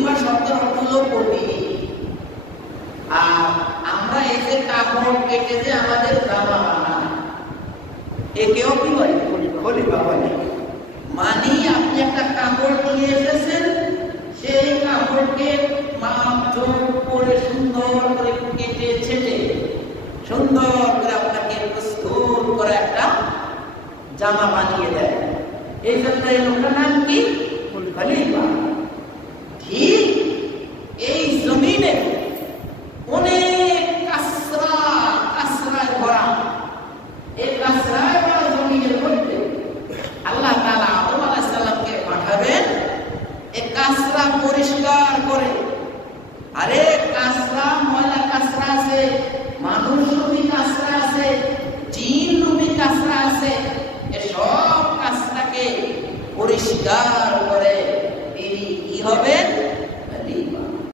খলিফা শব্দের অর্থ হলো প্রতিনিধি। আর আমরা এই যে কাপড় কেটে যে আমাদের জামা বানাই, একেও কি বলে? খলিফা বলে। মানে আপনি একটা কাপড় নিয়ে এসেছেন, সেই কাপড়কে মাপঝোপ করে সুন্দর করে কেটে ছেটে সুন্দর করে আপনাকে প্রস্তুত করে একটা জামা বানিয়ে দেয়। এই জন্য এই লোকটার নাম কি? খলিফা। ঠিক এই জমিনে অনেক কাসরায় ভরা, এই কাসরায় ভরা জমিনের মধ্যে আল্লাহ তাআলা আদম আলাইহিস সালামকে পাঠাবেন এই কাসরা পরিষ্কার করে। আরে কাসরা, ময়লা কাসরা আছে, মানুষ রূপী কাসরা আছে, জিন রূপী কাসরা আছে, এসব কাসরাকে পরিষ্কার করে তিনি কি হবেন?